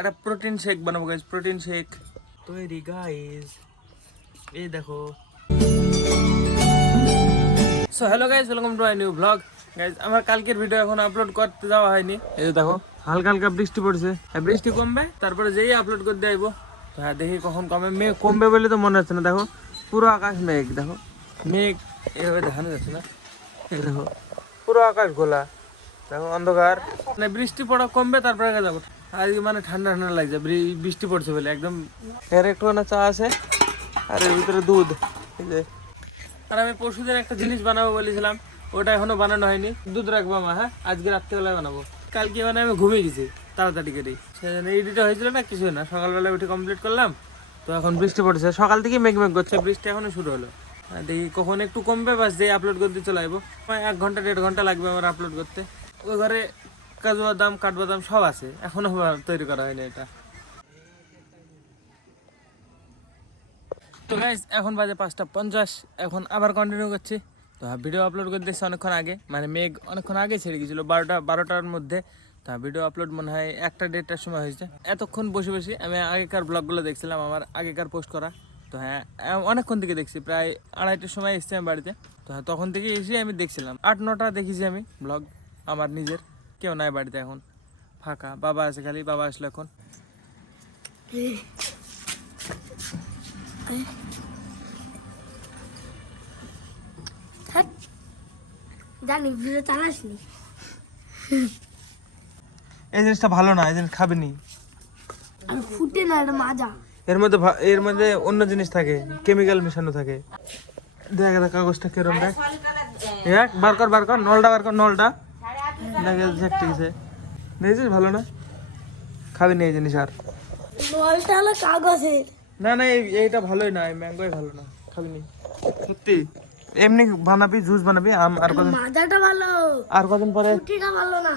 একটা protein shake বানাবো guys, protein shake তৈরি গাইজ। এই দেখো। So hello guys, welcome to my new blog. Guys আমার কালকের ভিডিও এখন আপলোড করতে যাওয়া হয়নি। এই যে দেখো হালকা হালকা বৃষ্টি পড়ছে, বৃষ্টি কমবে তারপরে যেই আপলোড করতে আইবো। তো হ্যাঁ দেখি কখন কমে, মেঘ কমবে বলে তো মনে হচ্ছে না। দেখো পুরো আকাশ মেঘ, দেখো মেঘ এভাবে দেখানো যাচ্ছে না। এই দেখো পুরো আকাশ গোলা, দেখো অন্ধকার। মানে বৃষ্টি পড়া কমবে তারপরে যাবো। আজকে মানে ঠান্ডা ঠান্ডা লাগছে, বৃষ্টি পড়ছে বলে একদম। এর একটু না চা আছে আর এর ভিতরে দুধ। এই যে আর আমি পরশুদিন একটা জিনিস বানাবো বলেছিলাম, ওটা এখনো বানানো হয়নি। দুধ রাখবো মা, হ্যাঁ আজকে রাত্রিবেলায় বানাবো। কালকে মানে আমি ঘুমিয়ে গেছি তাড়াতাড়ি করেই, সেজন্য এডিটটা হয়েছিল না, কিছু না। সকালবেলা উঠে কমপ্লিট করলাম। তো এখন বৃষ্টি পড়ছে, সকাল থেকে মেঘ মেঘ করছে, বৃষ্টি এখনো শুরু হলো। দেখি কখন একটু কমবে, বাস যেই আপলোড করতে চলে আসবো। 1 ঘন্টা 1.5 ঘন্টা লাগবে আমার আপলোড করতে। ওই ঘরে কাজু বাদাম কাঠবাদাম সব আছে, এখনো তৈরি করা হয়নি এটা। তো গাইস এখন বাজে 5:50, এখন আবার কন্টিনিউ করছি। তো ভিডিও আপলোড করে দিচ্ছি অনেকক্ষণ আগে, মানে মেঘ অনেকক্ষণ আগে ছেড়ে গেছিলো 12টার মধ্যে। তা ভিডিও আপলোড মনে হয় 1টা-1.5টার সময় হয়েছে। এতক্ষণ বসে বসে আমি আগেকার ব্লগগুলো দেখছিলাম, আমার আগেকার পোস্ট করা। তো হ্যাঁ অনেকক্ষণ থেকে দেখছি, প্রায় 2:30টার সময় এসেছি আমি বাড়িতে। তো হ্যাঁ তখন থেকে এসে আমি দেখছিলাম 8-9টা দেখেছি আমি ব্লগ আমার নিজের। কেউ নাই বাড়িতে এখন, ফাঁকা। বাবা আছে খালি, বাবা আসলো এখন। জানি ভিডিও চালাসনি। এই জিনিসটা ভালো না, এই জিনিস খাবেনি। আর ফুটে না, এটা মাজা। এর মধ্যে অন্য জিনিস থাকে, কেমিক্যাল মেশানো থাকে। দেখ দেখ কাগজটা কেরম, দেখ দেখ বার কর নলটা বার কর, নলটা দেখ ঠিক আছে। দেখেছিস ভালো না, খাবি না এই জিনিস আর। নলটা হলো কাগজের। না না এইটা ভালোই না, এই ম্যাঙ্গোই ভালো না, খাবি নি সত্যি। এমনি বানাবি, জুস বানাবি আম। আর কদিন, মাজাটা ভালো, আর কদিন পরে ফুটিটা ভালো না।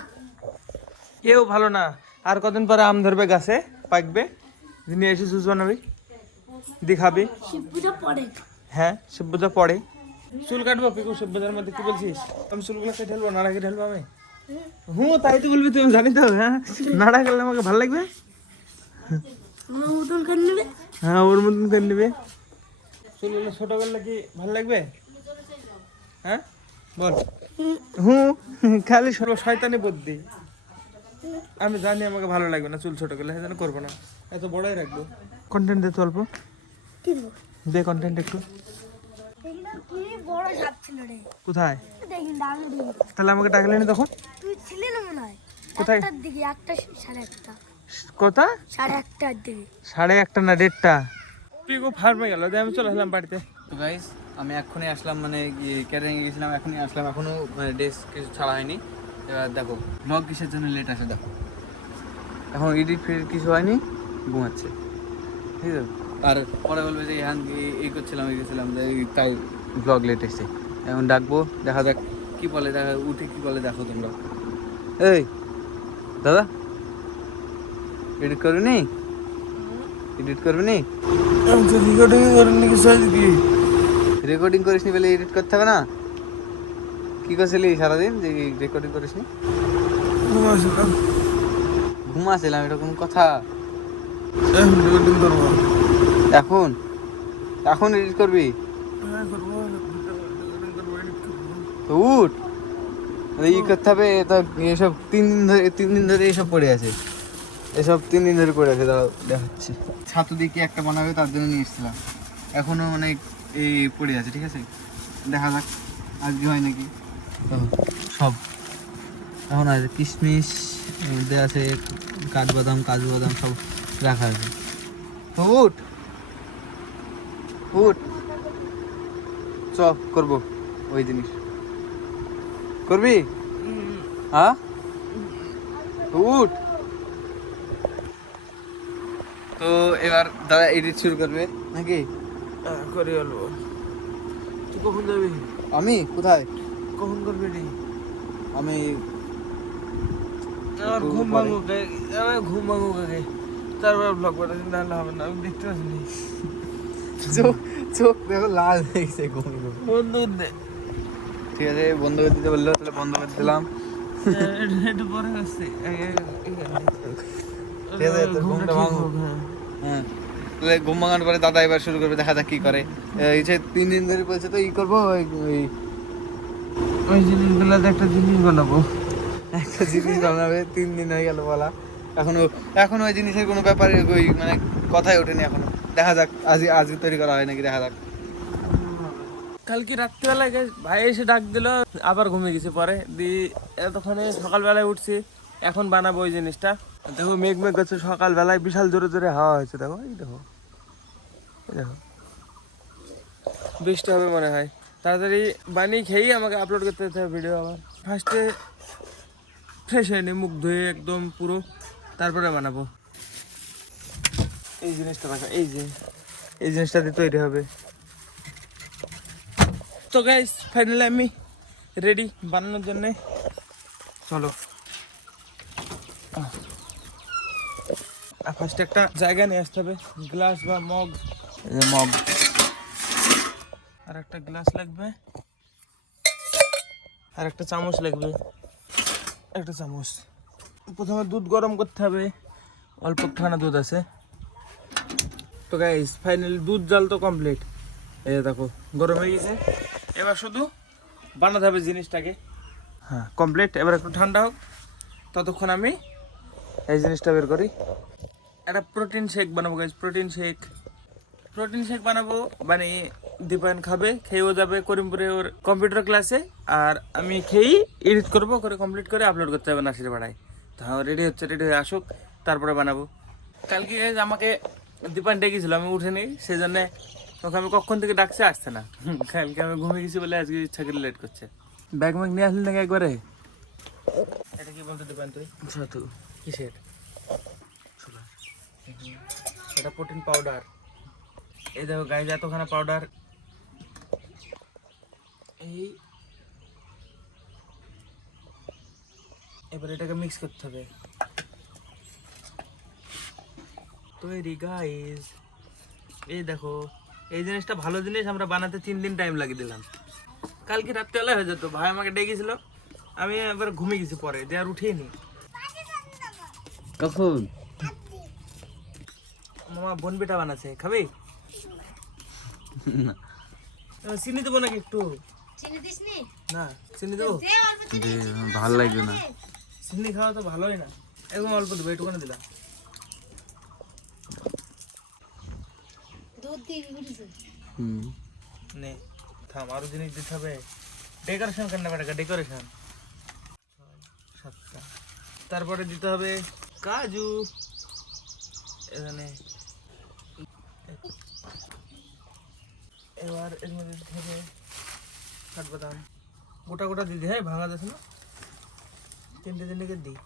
এও ভালো না। আর কদিন পরে আম ধরবে গাছে, পাকবে, নিয়ে এসে জুস বানাবি, দি খাবি। শিব পূজা পরে। হ্যাঁ শিব পূজা পরে। চুল কাটবো পিকু, শিব পূজার মধ্যে কি বলছিস? আমি চুলগুলো কেটে ঢেলবো, নাড়া কেটে ঢেলবো আমি। হুঁ তাই তো বলবি, তুমি জানি তো। হ্যাঁ নাড়া খেলে আমাকে ভালো লাগবে। আমার মতন করে নেবে। হ্যাঁ ওর মতন করে নেবে। চুলগুলো ছোট করলে কি ভালো লাগবে? হ্যাঁ বল। হুঁ খালি শয়তানি বুদ্ধি। আমি জানি আমাকে ভালো লাগবে না চুল ছোট করলে, সেজন্য করবো না, এত বড়ই রাখবো। কন্টেন্ট দে তো অল্প, কি দেবো? দে কন্টেন্ট একটু। এগুলো কি বড় যাচ্ছিল রে। কোথায়? দেখি ডালে দিবি। তাহলে আমাকে ডাকলে নি তখন? তুই ছিলি না মনে হয়। কোথায়? 1টার দিকে, 1টা 1:30। কথা 1:30টার দিকে। 1:30 না 1:30? পিকু ফার্মে গেল, দিয়ে আমি চলে আসলাম বাড়িতে। তো গাইস আমি এক্ষুনি আসলাম, মানে ক্যাটারিং গিয়েছিলাম, এখনই আসলাম, এখনো মানে ড্রেস কিছু ছাড়া হয়নি। এবার দেখো ব্লগ কিসের জন্য লেট আসে, দেখো এখন এডিট ফেডিট কিছু হয়নি, ঘুমাচ্ছে, ঠিক আছে। আর পরে বলবে যে হ্যাঁ এই করছিলাম এই করছিলাম, তাই ব্লগ লেট এসছে। এখন ডাকবো, দেখা যাক কি বলে, দেখা উঠে কি বলে, দেখো তোমরা। এই দাদা এডিট করবি নি? এডিট করবি নি? রেকর্ডিং করিস নি বলে এডিট করতে হবে না? কি করছিলি সারাদিন যে রেকর্ডিং করিস নি? ঘুমাছিলাম, এটা কোনো কথা? এখন এখন এডিট করবি তো উঠ, ই করতে হবে তো। এসব 3 দিন ধরে এসব পড়ে আছে, এসব 3 দিন ধরে পড়ে আছে। দাঁড়াও দেখাচ্ছি। ছাতু দিয়ে কি একটা বানাবে তার জন্য নিয়ে এসেছিলাম, এখনো মানে এই পড়ে আছে, ঠিক আছে। দেখা যাক আজকে হয় নাকি। সব এখন আছে কিশমিশ, এর মধ্যে আছে কাঠবাদাম কাজু বাদাম সব রাখা আছে। তো উঠ উঠ, চ করবো ওই জিনিস। করবি? হ্যাঁ উঠ। তো এবার দাদা এডিট শুরু করবে নাকি? করে গেলো। তুই কখন যাবি? আমি কোথায়? কখন করবি রে? আমি আমার ঘুম ভাঙুক, আমার ঘুম ভাঙুক আগে, তারপর ব্লগ বানাচ্ছি, নাহলে হবে না। আমি দেখতে পাচ্ছি। চোখ চোখ দেখো লাল হয়ে গেছে ঘুমিয়ে ঘুমিয়ে। বন্ধু দে, ঠিক আছে বন্ধ করে দিতে বললো, তাহলে বন্ধ করে দিলাম। একটু পরে আসছে। ঠিক আছে তোর ঘুমটা ভাঙুক। হ্যাঁ তাহলে ঘুম ভাঙানোর পরে দাদা এবার শুরু করবে, দেখা যাক কি করে। এই যে 3 দিন ধরে বলছে তো ই করবো ওই জিনিসগুলোতে একটা জিনিস বানাবো। একটা জিনিস বানাবে। 3 দিন হয়ে গেল বলা, এখনো ওই জিনিসের কোনো ব্যাপারে ওই মানে কথাই ওঠেনি এখনো। দেখা যাক আজকে তৈরি করা হয় নাকি, দেখা যাক। কালকে রাত্রিবেলায় ভাই এসে ডাক দিল, আবার ঘুমিয়ে গেছে। পরে এতক্ষণে সকালবেলায় উঠছি, এখন বানাবো ওই জিনিসটা। দেখো মেঘ মেঘ করছে, সকালবেলায় বিশাল জোরে জোরে হাওয়া হয়েছে। দেখো এই দেখো, এই দেখো বৃষ্টি হবে মনে হয়। তাড়াতাড়ি বানিয়ে খেয়েই আমাকে আপলোড করতে হতে হবে ভিডিও। আবার ফার্স্টে ফ্রেশ হয়নি, মুখ ধুয়ে একদম পুরো, তারপরে বানাবো এই জিনিসটা। দেখো এই জিনিসটা দিয়ে তৈরি হবে। তো গাইস ফাইনালি আমি রেডি বানানোর জন্যে। চলো ফার্স্ট একটা জায়গা নিয়ে আসতে হবে, গ্লাস বা মগ। মগ আর একটা গ্লাস লাগবে, আর একটা চামচ লাগবে, একটা চামচ। প্রথমে দুধ গরম করতে হবে, অল্প ঠান্ডা দুধ আছে। তো গাইস ফাইনালি দুধ জাল তো কমপ্লিট, এই দেখো গরম হয়ে গেছে। এবার শুধু বানাতে হবে জিনিসটাকে। হ্যাঁ কমপ্লিট, এবার একটু ঠান্ডা হোক, ততক্ষণ আমি এই জিনিসটা বের করি। একটা প্রোটিন শেক বানাবো গাইস, প্রোটিন শেক বানাবো। মানে দীপায়ন খাবে, খেয়েও যাবে করিমপুরে ওর কম্পিউটার ক্লাসে, আর আমি খেয়েই এডিট করবো, করে কমপ্লিট করে আপলোড করতে হবে নাসির পাড়ায়। তো রেডি হচ্ছে, রেডি হয়ে আসুক তারপরে বানাবো। কালকে guys আমাকে দীপায়ন ডেকেছিল, আমি উঠেনি, সেই জন্য ওকে আমি কখন থেকে ডাকছে, আসছে না। কালকে আমি ঘুমিয়ে গেছি বলে আজকে ইচ্ছা করে লেট করছে। ব্যাগ ম্যাগ নিয়ে আসলি নাকি একবারে? এটা কি বলতে দীপায়ন তুই? ছাতু কিসের? এটা প্রোটিন পাউডার। এই দেখো গাইজ এতখানা পাউডার। এবার এটাকে মিক্স করতে হবে। তৈরি গাইজ, এই দেখো এই জিনিসটা ভালো জিনিস, আমরা বানাতে 3 দিন টাইম লাগিয়ে দিলাম। কালকে রাত্রেবেলা হয়ে যেত, ভাই আমাকে ডেকেছিল, আমি এবার ঘুমিয়ে গেছি, পরে দিয়ে আর উঠিনি। কখন? মামা বনবিটা বানাচ্ছে, খাবি? চিনি দেবো নাকি একটু? না চিনি দেবো, ভালো লাগবে না। চিনি খাওয়া তো ভালোই না, একদম অল্প দেবো, এইটুকুনি দিলাম। নে থাম, আরো জিনিস দিতে হবে। ডেকোরেশন করতে হবে, ডেকোরেশন। 7টা। তারপরে দিতে হবে কাজু, এখানে। এবার এর মধ্যে দিতে হবে কাঠবাদাম, গোটা গোটা দিদি, হ্যাঁ ভাঙা যাচ্ছে না। 3টে দিই,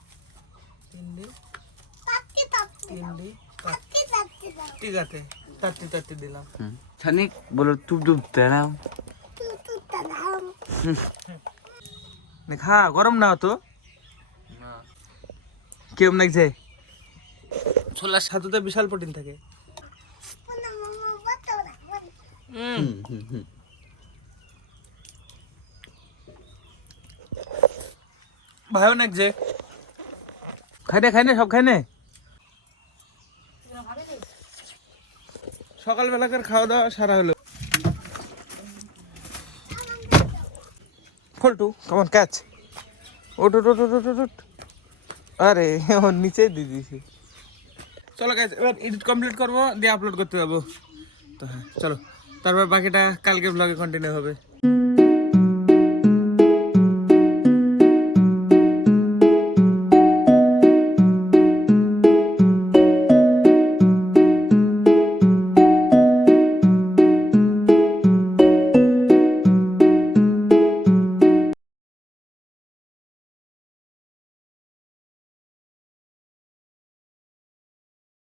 3 ঠিক আছে, তারটি দিলাম। ছানিক বলো তুপ তুপ দাও। খা, গরম না তো কেমন লাগছে? ছোলার সাথে বিশাল প্রোটিন থাকে। ভাইও লাগছে, খাইনে সব খাইনে। সকালবেলাকার খাওয়া দাওয়া সারা হলো। ফল্টু কেমন ক্যাচ, ওট ওট ওট ওট ওট। আরে ওর নিচে দিয়ে দিয়েছি। চলো গাইস এবার এডিট কমপ্লিট করবো, দিয়ে আপলোড করতে যাবো। তো হ্যাঁ চলো, তারপর বাকিটা কালকে ব্লগে কন্টিনিউ হবে।